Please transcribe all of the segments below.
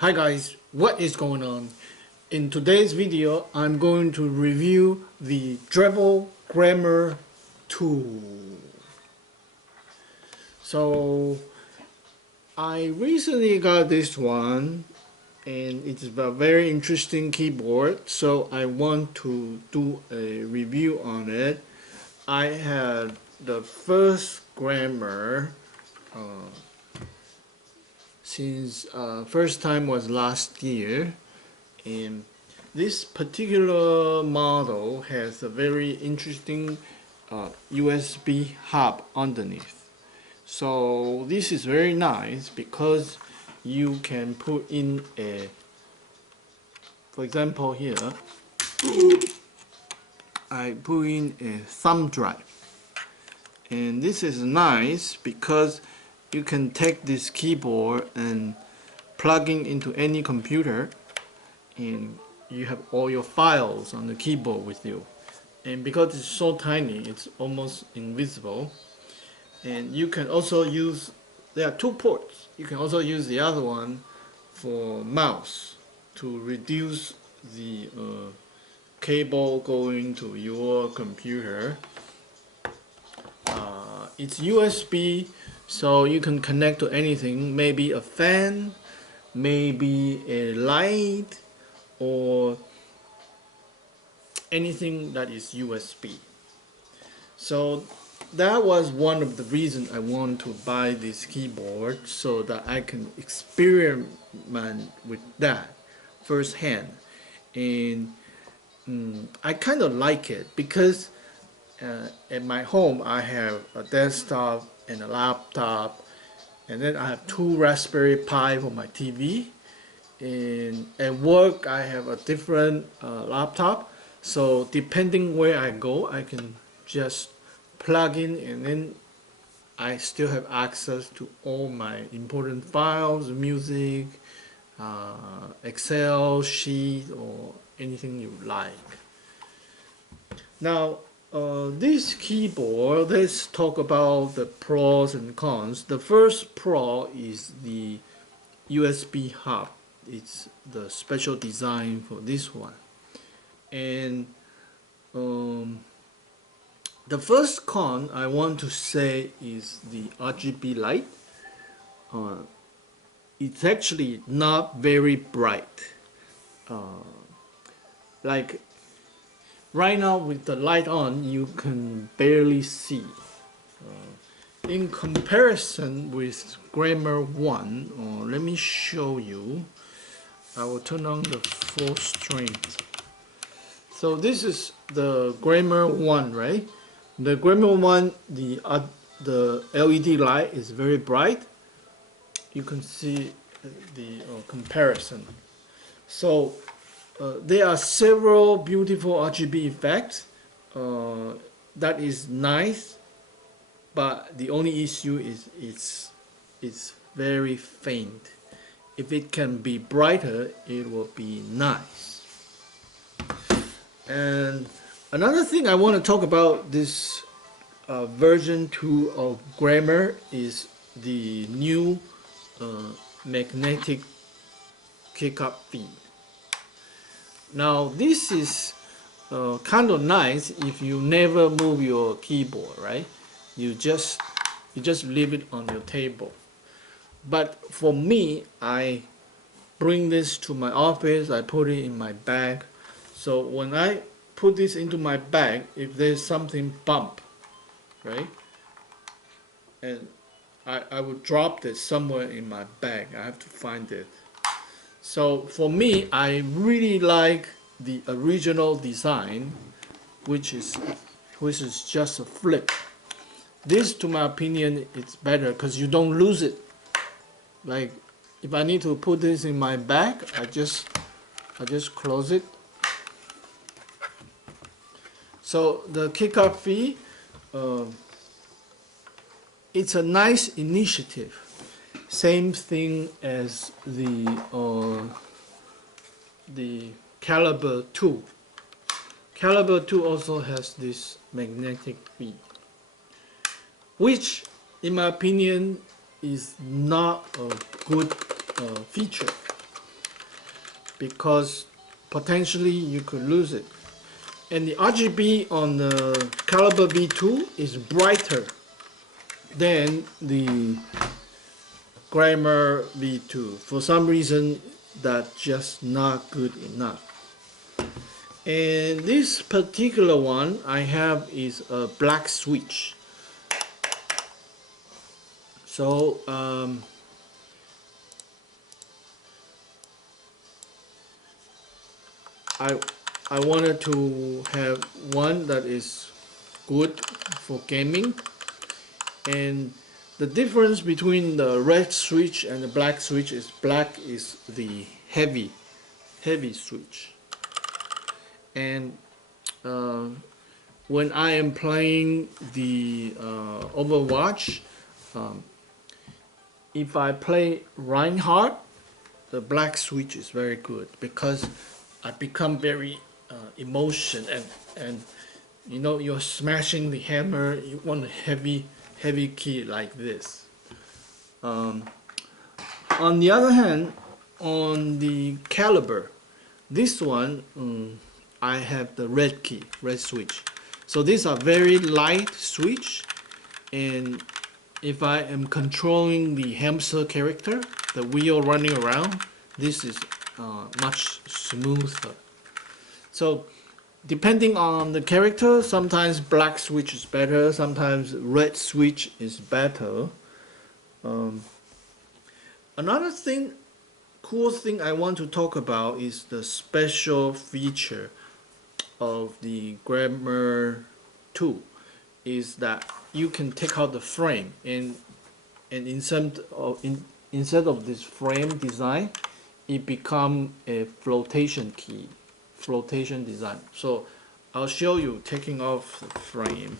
Hi guys, what is going on? In today's video, I'm going to review the Drevo Gramr 2. So, I recently got this one and it's a very interesting keyboard, so I want to do a review on it. I had the first Gramr since first time was last year, and this particular model has a very interesting USB hub underneath. So this is very nice because you can put in a, for example here, I put in a thumb drive, and this is nice because you can take this keyboard and plugging into any computer, and you have all your files on the keyboard with you. And because it's so tiny, it's almost invisible. And you can also use, there are two ports. You can also use the other one for mouse to reduce the cable going to your computer. It's USB, so you can connect to anything, maybe a fan, maybe a light, or anything that is USB. So that was one of the reasons I want to buy this keyboard, so that I can experiment with that firsthand. And I kind of like it because at my home I have a desktop and a laptop, and then I have two Raspberry Pi for my TV, and at work I have a different laptop, so depending where I go I can just plug in, and then I still have access to all my important files, music, Excel sheet, or anything you like. Now this keyboard, let's talk about the pros and cons. The first pro is the USB hub. It's the special design for this one. And the first con I want to say is the RGB light. It's actually not very bright. Like right now with the light on, you can barely see. In comparison with Gramr 1, let me show you. I will turn on the full strength. So this is the Gramr 1, right? The Gramr 1, the LED light is very bright. You can see the comparison. So there are several beautiful RGB effects. That is nice, but the only issue is it's very faint. If it can be brighter, it will be nice. And another thing I want to talk about this version 2 of Gramr is the new magnetic kick-up feed. Now this is kind of nice if you never move your keyboard, right? You just leave it on your table. But for me, I bring this to my office, I put it in my bag. So when I put this into my bag, if there's something bump, right? And I would drop this somewhere in my bag. I have to find it. So for me, I really like the original design, which is just a flip. This, to my opinion, it's better because you don't lose it. Like if I need to put this in my bag, I just close it. So the kick-up fee, it's a nice initiative. Same thing as the Caliber 2. Caliber 2 also has this magnetic feed, which in my opinion is not a good feature. because potentially you could lose it. And the RGB on the Caliber V2 is brighter than the Gramr V2. For some reason, that's just not good enough. And this particular one I have is a black switch. So I wanted to have one that is good for gaming, and the difference between the red switch and the black switch is black is the heavy switch, and when I am playing the Overwatch, if I play Reinhardt, the black switch is very good because I become very emotion, and you know, you're smashing the hammer, you want a heavy key like this. On the other hand, on the Caliber, this one I have the red key, red switch. So these are very light switch, and if I am controlling the hamster character, the wheel running around, this is much smoother. So depending on the character, sometimes black switch is better, sometimes red switch is better. Another thing, cool thing I want to talk about is the special feature of the Gramr 2 is that you can take out the frame, and instead of this frame design, it become a flotation key, flotation design. So I'll show you taking off the frame.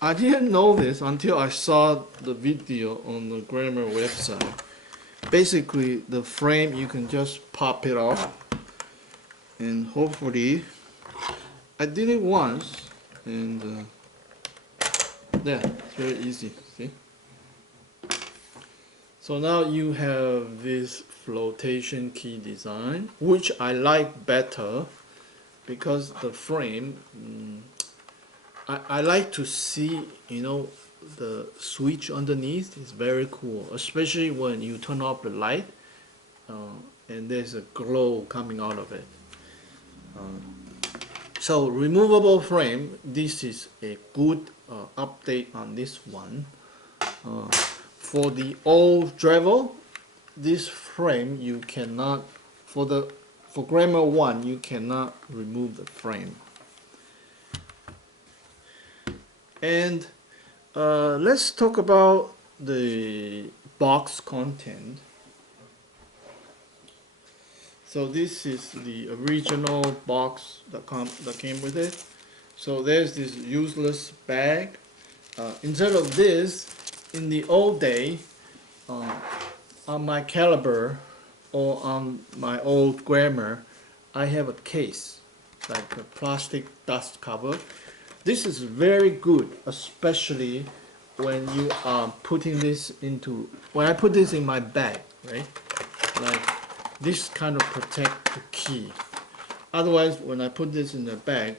I didn't know this until I saw the video on the Gramr website. Basically, the frame, you can just pop it off, and hopefully, I did it once, and yeah, it's very easy, see? So now you have this flotation key design, which I like better because the frame, I like to see, you know, the switch underneath is very cool, especially when you turn off the light and there's a glow coming out of it. So removable frame, this is a good update on this one. For the old Drevo, this frame you cannot, for Gramr 1 you cannot remove the frame. And let's talk about the box content. So this is the original box that came with it. So there's this useless bag. Instead of this, in the old day, on my Caliber or on my old Gramr, I have a case, like a plastic dust cover. This is very good, especially when you are putting this into, when I put this in my bag, right? Like this kind of protect the key. Otherwise, when I put this in the bag,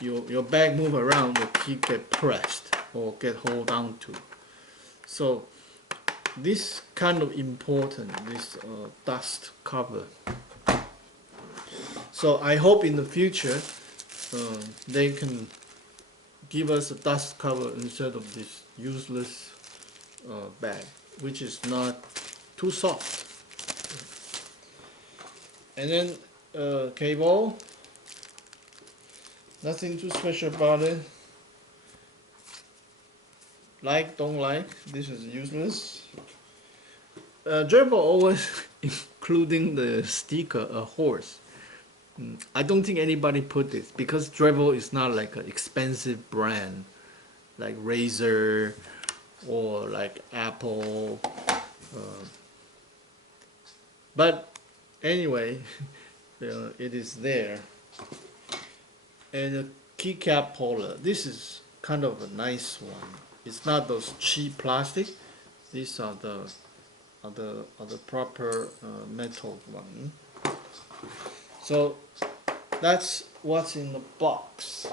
your bag move around, the key get pressed or get hold on to. So this kind of important, this dust cover. So I hope in the future they can give us a dust cover instead of this useless bag, which is not too soft. And then cable, nothing too special about it. Like, don't like, this is useless. Drevo always including the sticker, a horse. I don't think anybody put this because Drevo is not like an expensive brand like Razer or like Apple. But anyway, it is there. And a keycap holder. This is kind of a nice one. It's not those cheap plastic. These are the the proper metal one. So that's what's in the box.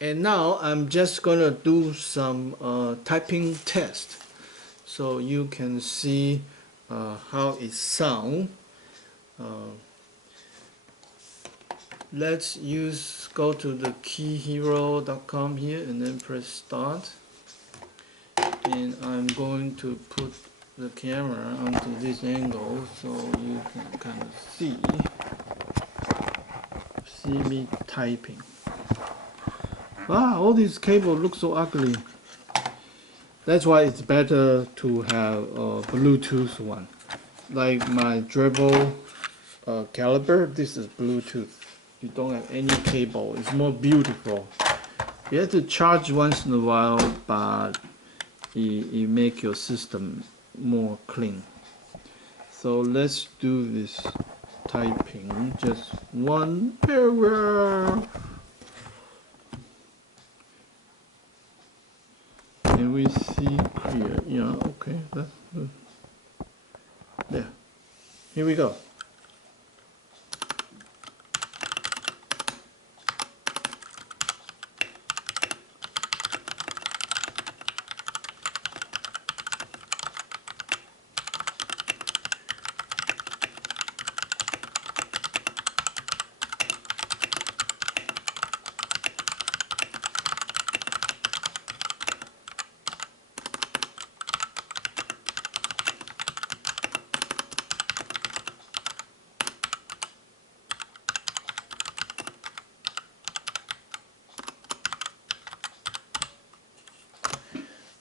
And now I'm just gonna do some typing test, so you can see how it sounds. Let's go to the keyhero.com here and then press start. And I'm going to put the camera onto this angle so you can kind of see me typing. Wow, all these cables look so ugly. That's why it's better to have a Bluetooth one. Like my Drevo caliber, this is Bluetooth. You don't have any cable. It's more beautiful. You have to charge once in a while, but it make your system more clean. So let's do this typing. Just one paragraph. Can we see clear? Yeah, okay. That's good. There. Here we go.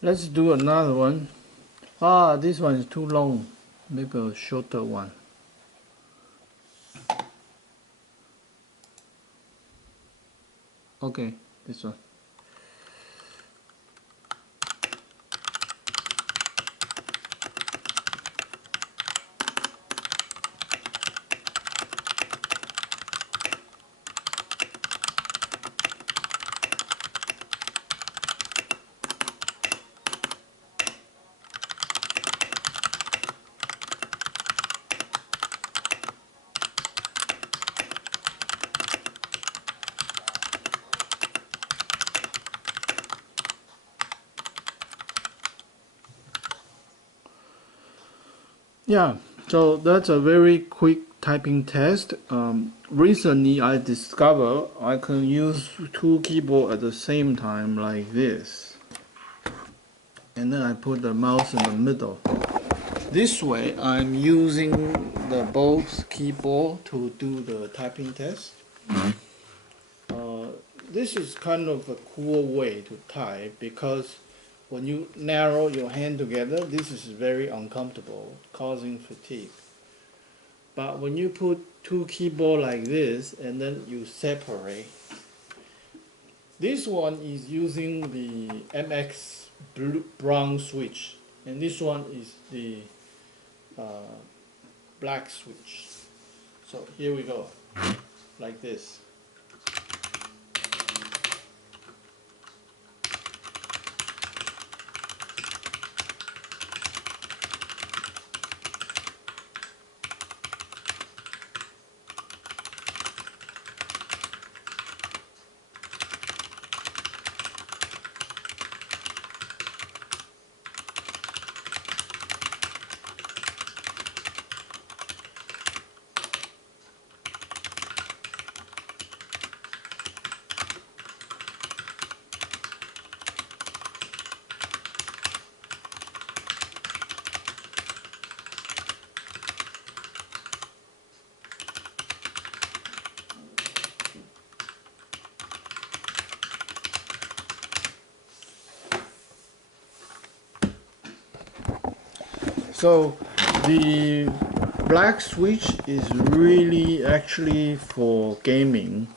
Let's do another one. Ah, this one is too long. Maybe a shorter one. Okay, this one. Yeah, so that's a very quick typing test. Recently I discovered I can use two keyboards at the same time like this. And then I put the mouse in the middle. This way I'm using the both keyboard to do the typing test. This is kind of a cool way to type because when you narrow your hand together, this is very uncomfortable, causing fatigue. But when you put two keyboards like this and then you separate, this one is using the MX brown switch, and this one is the black switch. So here we go, like this. So the black switch is really actually for gaming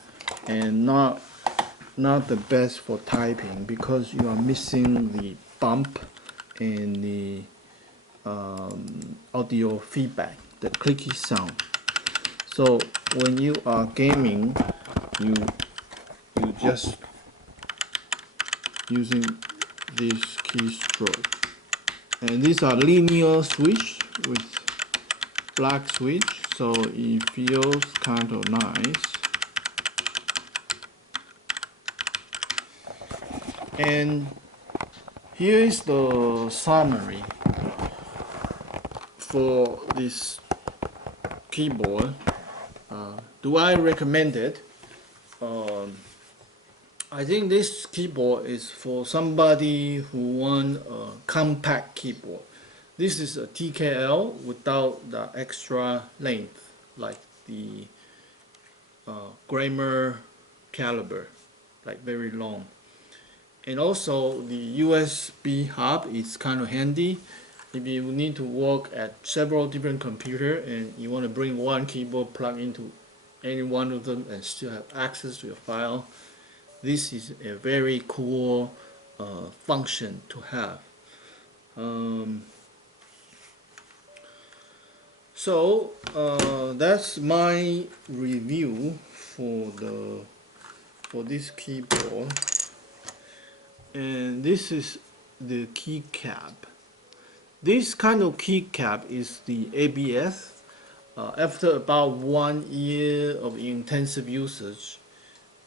and not the best for typing because you are missing the bump and the audio feedback, the clicky sound. So when you are gaming, you just using this keystroke And these are linear switch with black switch, so it feels kind of nice. And here is the summary for this keyboard. Do I recommend it? I think this keyboard is for somebody who want a compact keyboard. This is a TKL without the extra length like the Gramr caliber, like very long. And also the USB hub is kind of handy if you need to work at several different computers and you want to bring one keyboard plug into any one of them and still have access to your file. This is a very cool function to have. So that's my review for this keyboard. And this is the keycap. This kind of keycap is the ABS. After about 1 year of intensive usage,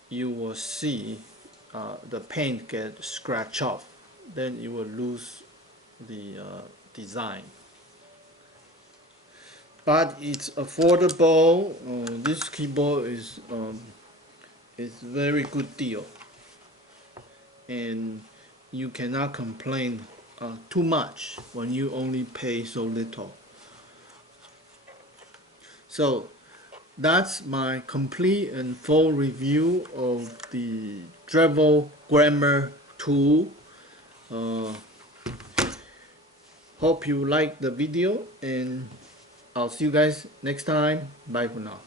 you will see the paint get scratched off. Then you will lose the design. But it's affordable. This keyboard is very good deal, and you cannot complain too much when you only pay so little. So that's my complete and full review of the Drevo Gramr 2. Hope you like the video, and I'll see you guys next time. Bye for now.